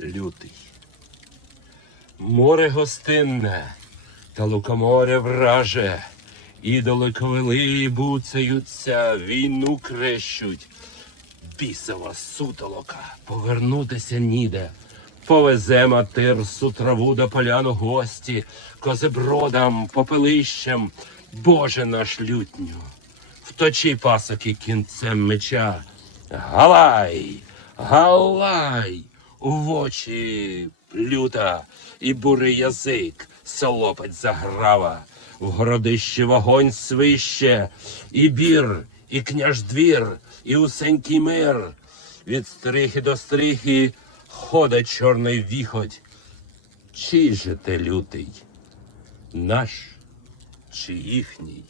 лютий. Море гостинне, та лукоморя враже, ідоли ковили буцаються, війну крещуть. Бісова сутолока, повернутися ніде. Повезе матирсу траву до поляну гості, козебродам, попелищем, Боже наш лютню. Вточи пасоки кінцем меча. Галай, галай, в очі люта і бурий язик солопать заграва. В городищі вогонь свище, і бір, і княждвір, і усенький мир. Від стрихи до стрихи ходить чорний віходь. Чий же ти лютий? Наш чи їхній?